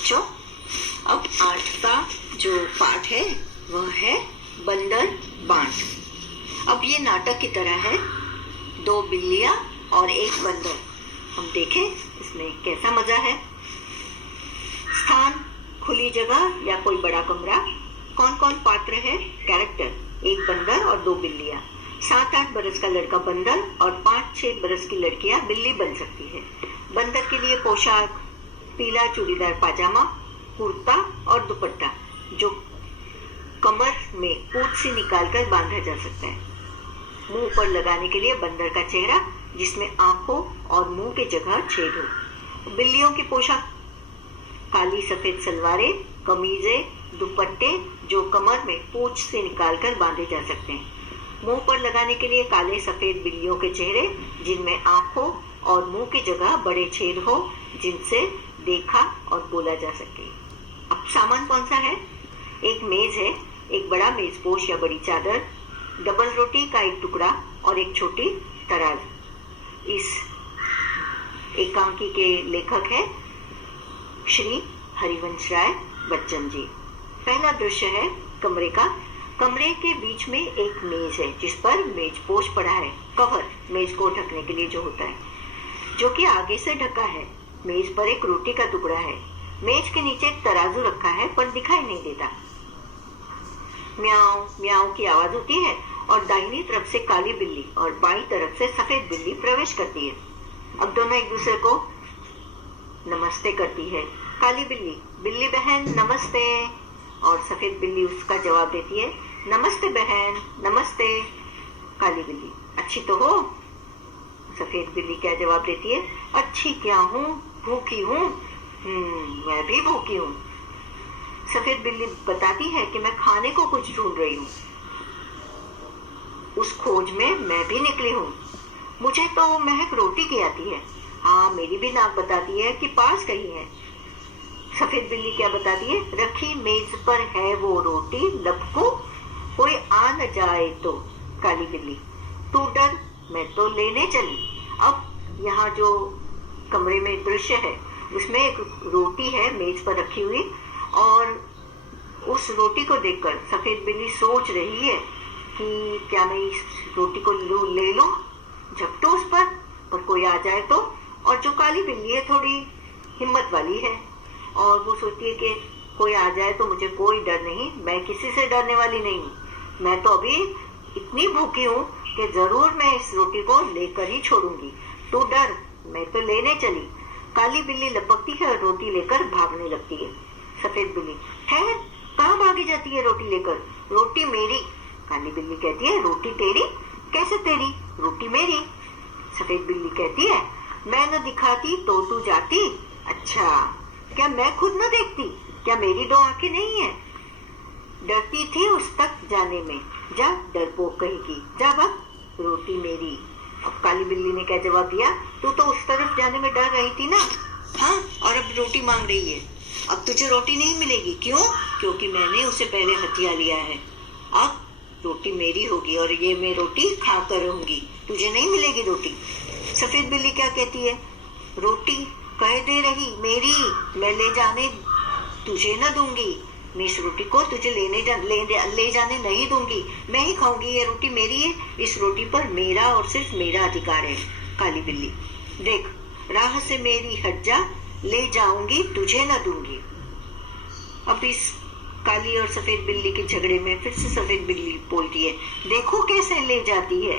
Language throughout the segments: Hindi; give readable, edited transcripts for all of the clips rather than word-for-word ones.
बच्चों, अब 8 का जो पाठ है वह है बंदर बांट। अब ये नाटक की तरह है, 2 बिल्लियां और 1 बंदर। हम देखें इसमें कैसा मजा है। स्थान, खुली जगह या कोई बड़ा कमरा। कौन कौन पात्र है? कैरेक्टर, 1 बंदर और 2 बिल्लियां। 7-8 बरस का लड़का बंदर और 5-6 बरस की लड़कियां बिल्ली बन सकती है। बंदर के लिए पोशाक पीला चूड़ीदार पाजामा, कुर्ता और दुपट्टा जो कमर में पूंछ से निकालकर बांधा जा सकता है। मुंह पर लगाने के लिए बंदर का चेहरा जिसमें आंखों और मुंह की जगह छेद हो। बिल्लियों की पोशाक काली सफेद सलवारें, कमीजें, दुपट्टे जो कमर में पूंछ से निकालकर बांधे जा सकते हैं। मुंह पर लगाने के लिए काले सफेद बिल्लियों के चेहरे जिनमें आंखों और मुंह की जगह बड़े छेद हो जिनसे देखा और बोला जा सके। अब सामान कौन सा है? एक मेज है, एक बड़ा मेजपोश या बड़ी चादर, डबल रोटी का एक टुकड़ा और एक छोटी तराजू। इस एकांकी के लेखक है श्री हरिवंश राय बच्चन जी। पहला दृश्य है कमरे का। कमरे के बीच में एक मेज है जिस पर मेजपोश पड़ा है, कवर मेज को ढकने के लिए जो होता है, जो कि आगे से ढका है। मेज पर एक रोटी का टुकड़ा है। मेज के नीचे एक तराजू रखा है पर दिखाई नहीं देता। म्याऊ म्याऊ की आवाज होती है और दाहिनी तरफ से काली बिल्ली और बाईं तरफ से सफेद बिल्ली प्रवेश करती है। अब दोनों एक दूसरे को नमस्ते करती है। काली बिल्ली, बिल्ली बहन नमस्ते, और सफेद बिल्ली उसका जवाब देती है, नमस्ते बहन नमस्ते। काली बिल्ली, अच्छी तो हो? सफेद बिल्ली क्या जवाब देती है, अच्छी क्या हूँ, भूखी हूँ। मैं भी भूखी हूँ। सफेद बिल्ली बताती है कि मैं खाने को कुछ ढूंढ रही हूँ, उस खोज में मैं भी निकली हूँ। मुझे तो महक रोटी की आती है। हाँ, मेरी भी नाक बताती है कि पास कहीं है। सफेद बिल्ली क्या बताती है, रखी मेज पर है वो रोटी, लपको कोई आ न जाए तो। काली बिल्ली, तू डर, मैं तो लेने चली। अब यहाँ जो कमरे में दृश्य है उसमें एक रोटी है मेज पर रखी हुई, और उस रोटी को देखकर सफेद बिल्ली सोच रही है कि क्या मैं इस रोटी को ले लूं, झपटू उस पर कोई आ जाए तो। और जो काली बिल्ली है थोड़ी हिम्मत वाली है और वो सोचती है कि कोई आ जाए तो मुझे कोई डर नहीं, मैं किसी से डरने वाली नहीं हूँ। मैं तो अभी इतनी भूखी हूँ कि जरूर मैं इस रोटी को लेकर ही छोड़ूंगी। तू डर, मैं तो लेने चली। काली बिल्ली लपकती है और रोटी लेकर भागने लगती है। सफेद बिल्ली, ठहर, कहाँ भागी जाती है रोटी लेकर? रोटी मेरी। काली बिल्ली कहती है, रोटी तेरी? कैसे तेरी? रोटी मेरी। सफेद बिल्ली कहती है, मैं न दिखाती तो तू जाती। अच्छा, क्या मैं खुद न देखती? क्या मेरी 2 आंखें नहीं है? डरती थी उस तक जाने में, जा डरपोक कहेगी, जा भाग, रोटी मेरी। अब काली बिल्ली ने क्या जवाब दिया, तू तो उस तरफ जाने में डर रही थी ना। हाँ, और अब रोटी मांग रही है। अब तुझे रोटी नहीं मिलेगी। क्यों? क्योंकि मैंने उसे पहले हथिया लिया है। अब रोटी मेरी होगी और ये मैं रोटी खा कर रहूंगी, तुझे नहीं मिलेगी रोटी। सफेद बिल्ली क्या कहती है, रोटी कह दे रही मेरी, मैं ले जाने तुझे न दूंगी। मैं इस रोटी को तुझे ले जाने नहीं दूंगी, मैं ही खाऊंगी। ये रोटी मेरी है, इस रोटी पर मेरा और सिर्फ मेरा अधिकार है। काली बिल्ली, देख, राह से मेरी हट जा, ले जाऊंगी तुझे न दूंगी। अब इस काली और सफेद बिल्ली के झगड़े में फिर से सफेद बिल्ली बोलती है, देखो कैसे ले जाती है,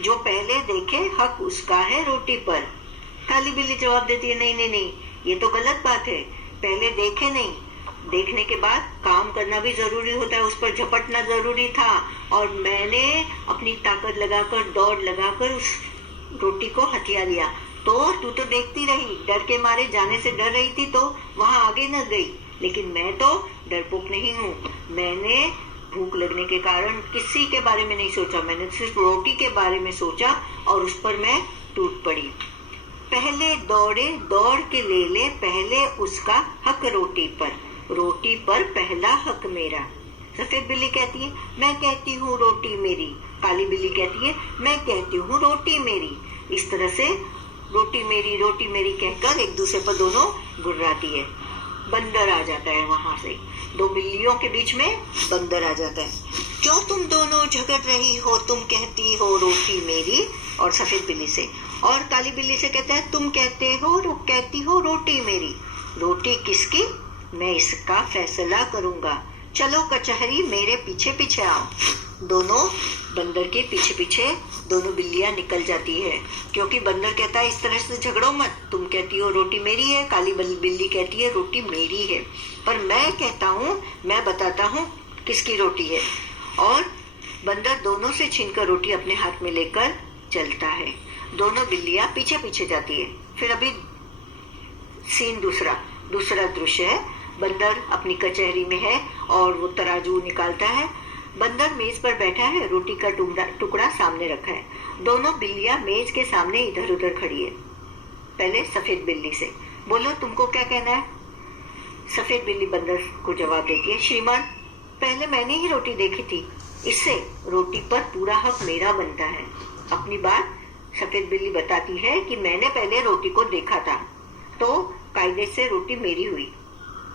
जो पहले देखे हक उसका है रोटी पर। काली बिल्ली जवाब देती है, नहीं नहीं नहीं, ये तो गलत बात है। पहले देखे नहीं, देखने के बाद काम करना भी जरूरी होता है, उस पर झपटना जरूरी था, और मैंने अपनी ताकत लगाकर दौड़ लगाकर उस रोटी को हथिया लिया। तो तू तो देखती रही, डर के मारे जाने से डर रही थी तो वहां आगे न गई। लेकिन मैं तो डरपोक नहीं हूँ, मैंने भूख लगने के कारण किसी के बारे में नहीं सोचा, मैंने सिर्फ रोटी के बारे में सोचा और उस पर मैं टूट पड़ी। पहले दौड़े दौड़ के ले पहले उसका हक रोटी पर पहला हक मेरा। सफेद बिल्ली कहती है, मैं कहती हूँ रोटी मेरी। काली बिल्ली कहती है, मैं कहती हूँ रोटी मेरी। इस तरह से रोटी मेरी कहकर एक दूसरे पर दोनों गुर्राती है। बंदर आ जाता है वहां से, दो बिल्लियों के बीच में बंदर आ जाता है। क्यों तुम दोनों झगड़ रही हो, तुम कहती हो रोटी मेरी, और सफेद बिल्ली से, और काली बिल्ली से कहता है तुम कहती हो रोटी मेरी, रोटी किसकी, मैं इसका फैसला करूंगा, चलो कचहरी मेरे पीछे पीछे आओ। दोनों बंदर के पीछे पीछे दोनों बिल्लियां निकल जाती है, क्योंकि बंदर कहता है इस तरह से झगड़ो मत, तुम कहती हो रोटी मेरी है, काली बिल्ली कहती है रोटी मेरी है, पर मैं कहता हूँ, मैं बताता हूँ किसकी रोटी है। और बंदर दोनों से छीनकर रोटी अपने हाथ में लेकर चलता है। दोनों बिल्लियां पीछे पीछे जाती है। फिर अभी सीन दूसरा दृश्य है। बंदर अपनी कचहरी में है और वो तराजू निकालता है। बंदर मेज पर बैठा है, रोटी का टुकड़ा सामने रखा है। दोनों बिल्लियां मेज के सामने इधर उधर खड़ी है। पहले सफेद बिल्ली से, बोलो तुमको क्या कहना है। सफेद बिल्ली बंदर को जवाब देती है, श्रीमान पहले मैंने ही रोटी देखी थी, इससे रोटी पर पूरा हक मेरा बनता है। अपनी बात सफेद बिल्ली बताती है कि मैंने पहले रोटी को देखा था, तो कायदे से रोटी मेरी हुई।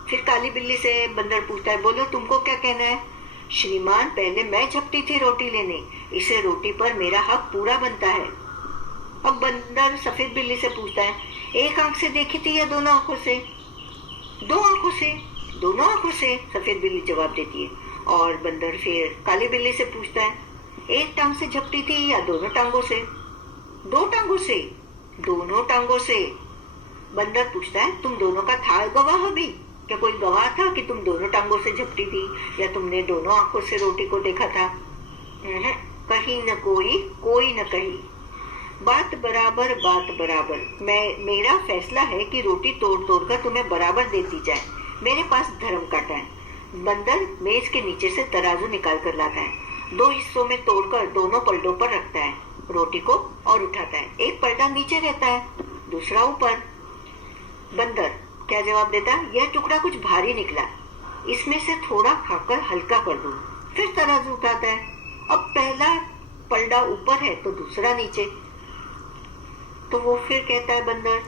फिर काली बिल्ली से बंदर पूछता है, बोलो तुमको क्या कहना है। श्रीमान पहले मैं झपटी थी रोटी लेने, इससे रोटी पर मेरा हक पूरा बनता है। अब बंदर सफेद बिल्ली से पूछता है, एक आंख से देखी थी या दोनों आंखों से। दो आंखों से। दोनों आंखों से, सफेद बिल्ली जवाब देती है। और बंदर फिर काली बिल्ली से पूछता है, एक टांग से झपटी थी या दोनों टांगों से। दो टांगों से। दोनों टांगों से। बंदर पूछता है, तुम दोनों का था गवाह भी, क्या कोई गवाह था कि तुम दोनों टांगों से झपटी थी या तुमने दोनों आंखों से रोटी को देखा था। कहीं न कोई न कहीं। बात बराबर। मेरा फैसला है कि रोटी तोड़ तोड़ कर तुम्हें बराबर देती जाए। मेरे पास धर्म काटा है। बंदर मेज के नीचे से तराजू निकाल कर लाता है, दो हिस्सों में तोड़कर दोनों पलटों पर रखता है रोटी को और उठाता है। एक पलटा नीचे रहता है, दूसरा ऊपर। बंदर क्या जवाब देता है, यह टुकड़ा कुछ भारी निकला, इसमें से थोड़ा खाकर हल्का कर दूं। फिर तराजू उठाता है। अब पहला पलड़ा ऊपर है तो दूसरा नीचे। तो वो फिर कहता है बंदर,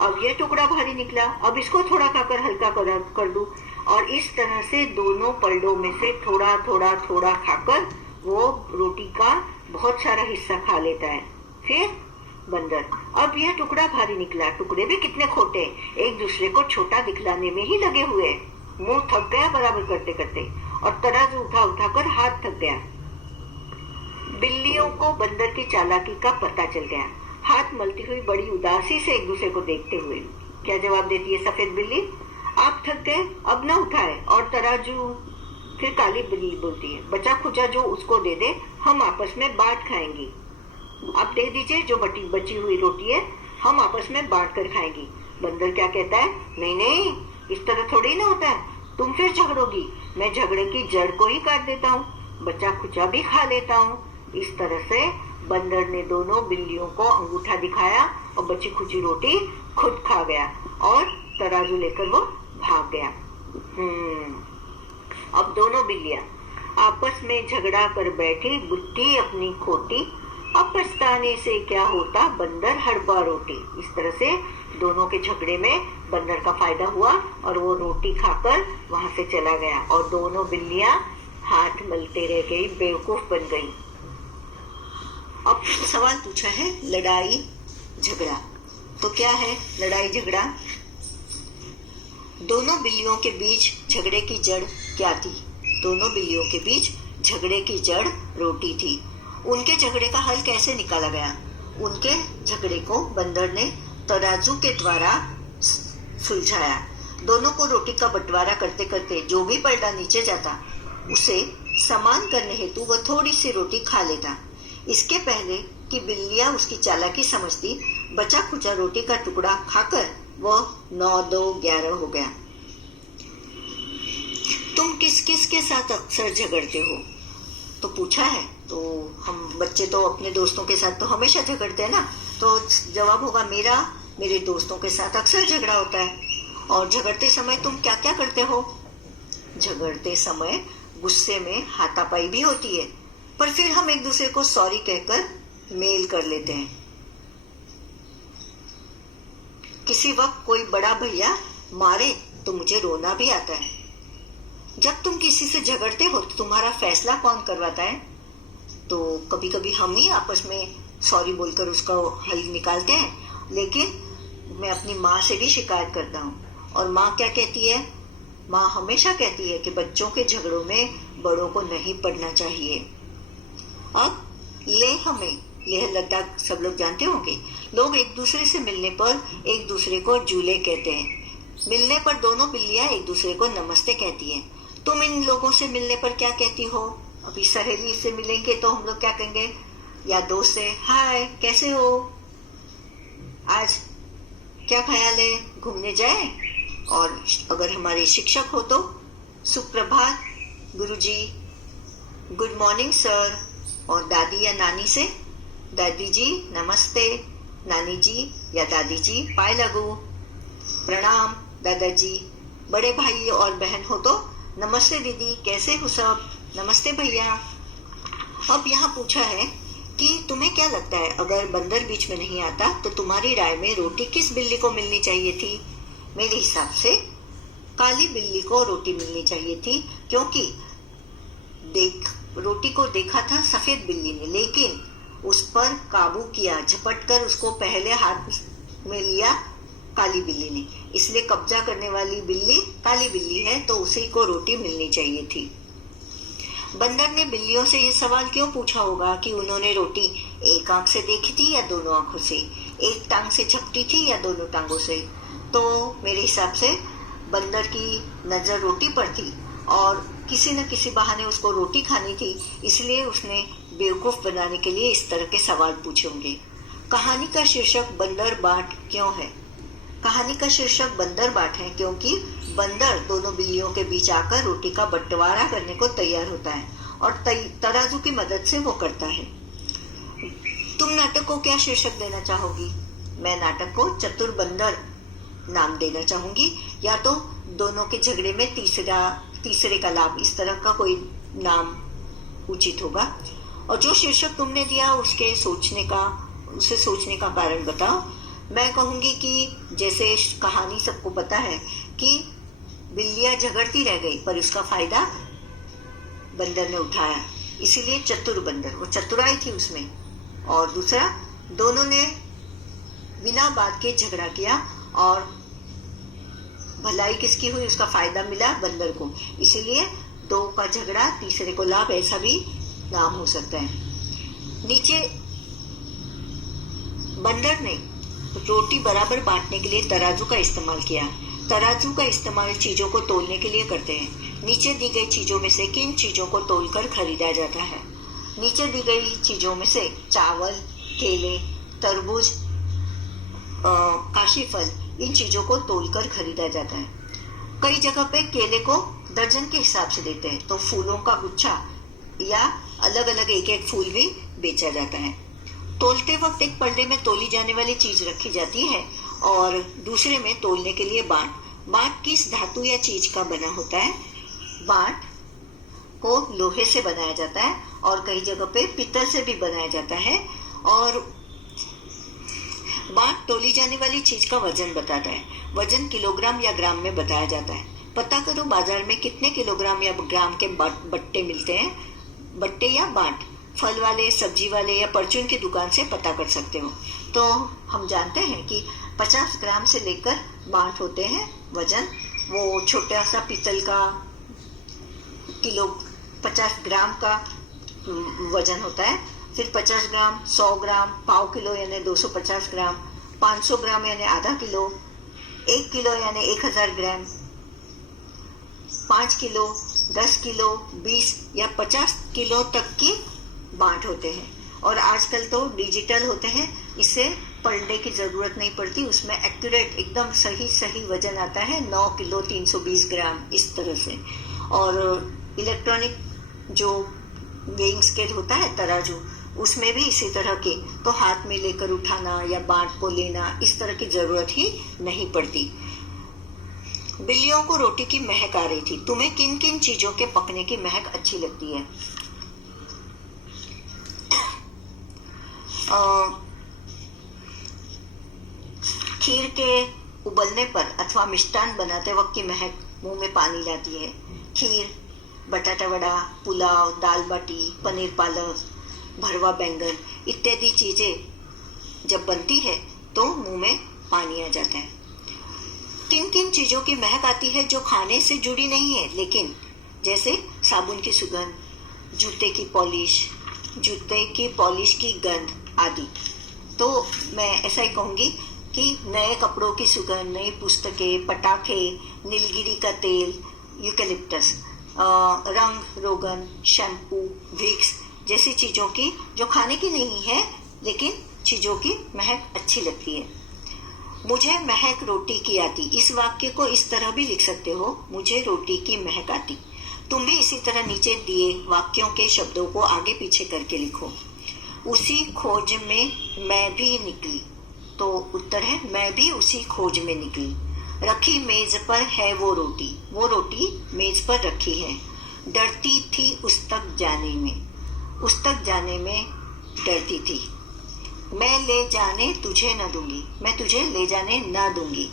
अब यह टुकड़ा भारी निकला, अब इसको थोड़ा खाकर हल्का कर दूं। और इस तरह से दोनों पलड़ों में से थोड़ा खाकर वो रोटी का बहुत सारा हिस्सा खा लेता है। फिर बंदर, अब यह टुकड़ा भारी निकला, टुकड़े भी कितने खोटे, एक दूसरे को छोटा दिखलाने में ही लगे हुए। मुंह थक गया बराबर करते करते, और तराजू उठा कर हाथ थक गया। बिल्लियों को बंदर की चालाकी का पता चल गया। हाथ मलती हुई बड़ी उदासी से एक दूसरे को देखते हुए क्या जवाब देती है सफेद बिल्ली, आप थक गए, अब न उठाए और तराजू। फिर काली बिल्ली बोलती है, बचा खुचा जो उसको दे दे, हम आपस में बांट खाएंगी। आप दे दीजिए, जो बची हुई रोटी है हम आपस में बांट कर खाएंगी। बंदर क्या कहता है, नहीं, इस तरह थोड़ी ना होता है, तुम फिर झगड़ोगी, मैं झगड़े की जड़ को ही काट देता हूँ, बचा खुचा भी खा लेता हूँ। इस तरह से बंदर ने दोनों बिल्लियों को अंगूठा दिखाया और बची खुची रोटी खुद खा गया और तराजू लेकर वो भाग गया। अब दोनों बिल्लियां आपस में झगड़ा कर बैठी, बुद्धि अपनी खोटी, अब पछताने से क्या होता, बंदर हड़बा रोटी। इस तरह से दोनों के झगड़े में बंदर का फायदा हुआ और वो रोटी खाकर वहां से चला गया और दोनों बिल्लियां हाथ मलते रह गई, बेवकूफ बन गई। अब सवाल पूछा है लड़ाई झगड़ा, तो क्या है लड़ाई झगड़ा। दोनों बिल्लियों के बीच झगड़े की जड़ क्या थी। दोनों बिल्लियों के बीच झगड़े की जड़ रोटी थी। उनके झगड़े का हल कैसे निकाला गया। उनके झगड़े को बंदर ने तराजू के द्वारा सुलझाया। दोनों को रोटी का बंटवारा करते करते जो भी पलटा नीचे जाता उसे समान करने हेतु वह थोड़ी सी रोटी खा लेता। इसके पहले कि बिल्लियां उसकी चालाकी समझती, बचा खुचा रोटी का टुकड़ा खाकर वह 9-2-11 हो गया। तुम किस किस के साथ अक्सर झगड़ते हो, तो पूछा है। तो हम बच्चे तो अपने दोस्तों के साथ तो हमेशा झगड़ते हैं ना, तो जवाब होगा मेरे दोस्तों के साथ अक्सर झगड़ा होता है। और झगड़ते समय तुम क्या क्या करते हो। झगड़ते समय गुस्से में हाथापाई भी होती है, पर फिर हम एक दूसरे को सॉरी कहकर मेल कर लेते हैं। किसी वक्त कोई बड़ा भैया मारे तो मुझे रोना भी आता है। जब तुम किसी से झगड़ते हो तो तुम्हारा फैसला कौन करवाता है? तो कभी कभी हम ही आपस में सॉरी बोलकर उसका हल निकालते हैं, लेकिन मैं अपनी माँ से भी शिकायत करता हूँ। और माँ क्या कहती है? माँ हमेशा कहती है कि बच्चों के झगड़ों में बड़ों को नहीं पड़ना चाहिए। अब लेह लद्दाख सब लोग जानते होंगे। लोग एक दूसरे से मिलने पर एक दूसरे को जूले कहते हैं। मिलने पर दोनों बिल्लियां एक दूसरे को नमस्ते कहती हैं। तुम इन लोगों से मिलने पर क्या कहती हो? अभी सहेली से मिलेंगे तो हम लोग क्या कहेंगे? या दोस्त से हाय कैसे हो, आज क्या ख्याल है, घूमने जाए? और अगर हमारे शिक्षक हो तो सुप्रभात गुरुजी, गुड मॉर्निंग सर। और दादी या नानी से दादी जी नमस्ते, नानी जी या दादी जी पाए लगू, प्रणाम दादाजी। बड़े भाई और बहन हो तो नमस्ते दीदी, कैसे हो सब, नमस्ते भैया। अब यहाँ पूछा है कि तुम्हें क्या लगता है अगर बंदर बीच में नहीं आता तो तुम्हारी राय में रोटी किस बिल्ली को मिलनी चाहिए थी? मेरे हिसाब से काली बिल्ली को रोटी मिलनी चाहिए थी, क्योंकि रोटी को देखा था सफेद बिल्ली ने, लेकिन उस पर काबू किया, झपट कर उसको पहले हाथ में लिया काली बिल्ली ने। इसलिए कब्जा करने वाली बिल्ली काली बिल्ली है, तो उसी को रोटी मिलनी चाहिए थी। बंदर ने बिल्लियों से ये सवाल क्यों पूछा होगा कि उन्होंने रोटी एक आंख से देखी थी या दोनों आंखों से, एक टांग से झपटी थी या दोनों टांगों से? तो मेरे हिसाब से बंदर की नजर रोटी पर थी और किसी न किसी बहाने उसको रोटी खानी थी, इसलिए उसने बेवकूफ बनाने के लिए इस तरह के सवाल पूछे होंगे। कहानी का शीर्षक बंदर बाट क्यों है? कहानी का शीर्षक बंदर बाट है क्योंकि बंदर दोनों बिल्लियों के बीच आकर रोटी का बंटवारा करने को तैयार होता है और तराजू की मदद से वो करता है। तुम नाटक को क्या शीर्षक देना चाहोगी? मैं नाटक को चतुर बंदर नाम देना चाहूंगी, या तो दोनों के झगड़े में तीसरे का लाभ, इस तरह का कोई नाम उचित होगा। और जो शीर्षक तुमने दिया उसे सोचने का कारण बताओ। मैं कहूंगी कि जैसे कहानी सबको पता है कि बिल्लियां झगड़ती रह गई, पर उसका फायदा बंदर ने उठाया, इसीलिए चतुर बंदर, वो चतुराई थी उसमें। और दूसरा, दोनों ने बिना बात के झगड़ा किया और भलाई किसकी हुई, उसका फायदा मिला बंदर को, इसीलिए दो का झगड़ा तीसरे को लाभ, ऐसा भी नाम हो सकता है। नीचे बंदर ने रोटी बराबर बांटने के लिए तराजू का इस्तेमाल किया। तराजू का इस्तेमाल चीजों को तोलने के लिए करते हैं। नीचे दी गई चीजों में से किन चीजों को तोलकर खरीदा जाता है? नीचे दी गई चीजों में से चावल, केले, तरबूज, काशीफल, इन चीजों को तोलकर खरीदा जाता है। कई जगह पे केले को दर्जन के हिसाब से देते हैं, तो फूलों का गुच्छा या अलग अलग एक एक फूल भी बेचा जाता है। तोलते वक्त एक पल्ले में तोली जाने वाली चीज रखी जाती है और दूसरे में तोलने के लिए बांट। बांट किस धातु या चीज का बना होता है? बांट को लोहे से बनाया जाता है और कई जगह पे पीतल से भी बनाया जाता है। और बांट तोली जाने वाली चीज का वजन बताता है। वजन किलोग्राम या ग्राम में बताया जाता है। पता करो बाजार में कितने किलोग्राम या ग्राम के बट्टे मिलते हैं। बट्टे या बांट फल वाले, सब्जी वाले या परचून की दुकान से पता कर सकते हो। तो हम जानते हैं कि 50 ग्राम से लेकर बांट होते हैं वजन। वो छोटा सा पीतल का किलो 50 ग्राम का वजन होता है। फिर 50 ग्राम, 100 ग्राम, पाव किलो यानी 250 ग्राम, 500 ग्राम यानी आधा किलो, 1 किलो यानी 1000 ग्राम, 5 किलो, 10 किलो, 20 या 50 किलो तक की बांट होते हैं। और आजकल तो डिजिटल होते हैं, इससे पढ़ने की जरूरत नहीं पड़ती, उसमें एक्यूरेट एकदम सही वजन आता है, 9 किलो 320 ग्राम इस तरह से। और इलेक्ट्रॉनिक जो वेइंग स्केल होता है, तराजू, उसमें भी इसी तरह के, तो हाथ में लेकर उठाना या बांट को लेना, इस तरह की जरूरत ही नहीं पड़ती। बिल्लियों को रोटी की महक आ रही थी। तुम्हें किन किन चीजों के पकने की महक अच्छी लगती है? खीर के उबलने पर अथवा मिष्टान बनाते वक्त की महक मुंह में पानी लाती है। खीर, बटाटा वड़ा, पुलाव, दाल बाटी, पनीर पालक, भरवा बैंगन इत्यादि चीजें जब बनती है तो मुंह में पानी आ जाता है। किन किन चीजों की महक आती है जो खाने से जुड़ी नहीं है, लेकिन जैसे साबुन की सुगंध, जूते की पॉलिश की गंध आदि। तो मैं ऐसा ही कहूंगी कि नए कपड़ों की सुगंध, नई पुस्तकें, पटाखे, नीलगिरी का तेल, यूकेलिप्टस, रंग रोगन, शैम्पू, विक्स जैसी चीजों की जो खाने की नहीं है लेकिन चीजों की महक अच्छी लगती है। मुझे महक रोटी की आती, इस वाक्य को इस तरह भी लिख सकते हो, मुझे रोटी की महक आती। तुम भी इसी तरह नीचे दिए वाक्यों के शब्दों को आगे पीछे करके लिखो। उसी खोज में मैं भी निकली, तो उत्तर है मैं भी उसी खोज में निकली। रखी मेज पर है वो रोटी मेज पर रखी है। डरती थी उस तक जाने में डरती थी। मैं ले जाने तुझे न दूंगी, मैं तुझे ले जाने न दूंगी।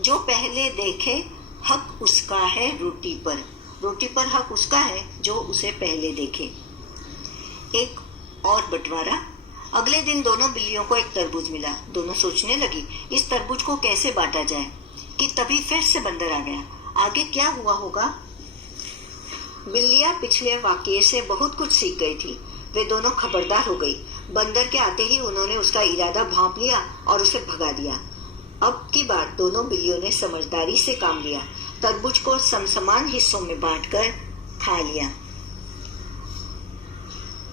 जो पहले देखे हक उसका है रोटी पर हक उसका है जो उसे पहले देखे। एक और बंटवारा। अगले दिन दोनों बिल्लियों को एक तरबूज मिला। दोनों सोचने लगी इस तरबूज को कैसे बांटा जाए कि तभी फिर से बंदर आ गया। आगे क्या हुआ होगा? बिल्लियां पिछले वाकये से बहुत कुछ सीख गई थी। वे दोनों खबरदार हो गई। बंदर के आते ही उन्होंने उसका इरादा भांप लिया और उसे भगा दिया। अब की बार दोनों बिल्लियों ने समझदारी से काम लिया। तरबूज को समसमान हिस्सों में बांटकर खा लिया।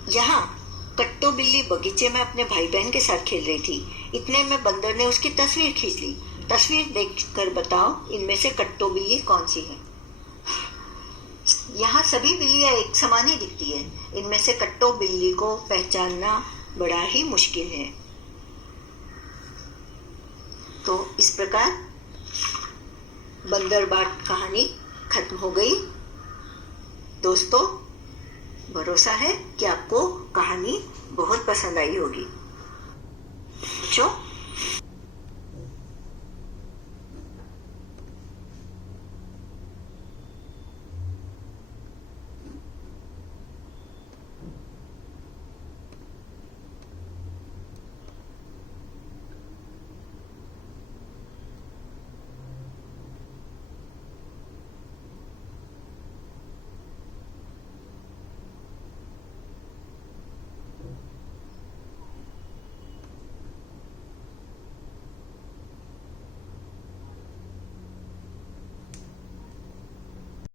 यहाँ कट्टो बिल्ली बगीचे में अपने भाई बहन के साथ खेल रही थी। इतने में बंदर ने उसकी तस्वीर खींच ली। तस्वीर देखकर बताओ इनमें से कट्टो बिल्ली कौन सी है? यहाँ सभी बिल्लियां एक समान ही दिखती है। इनमें से कट्टो बिल्ली को पहचानना बड़ा ही मुश्किल है। तो इस प्रकार बंदर बाट कहानी खत्म हो गई। दोस्तों, भरोसा है कि आपको कहानी बहुत पसंद आई होगी। बच्चों,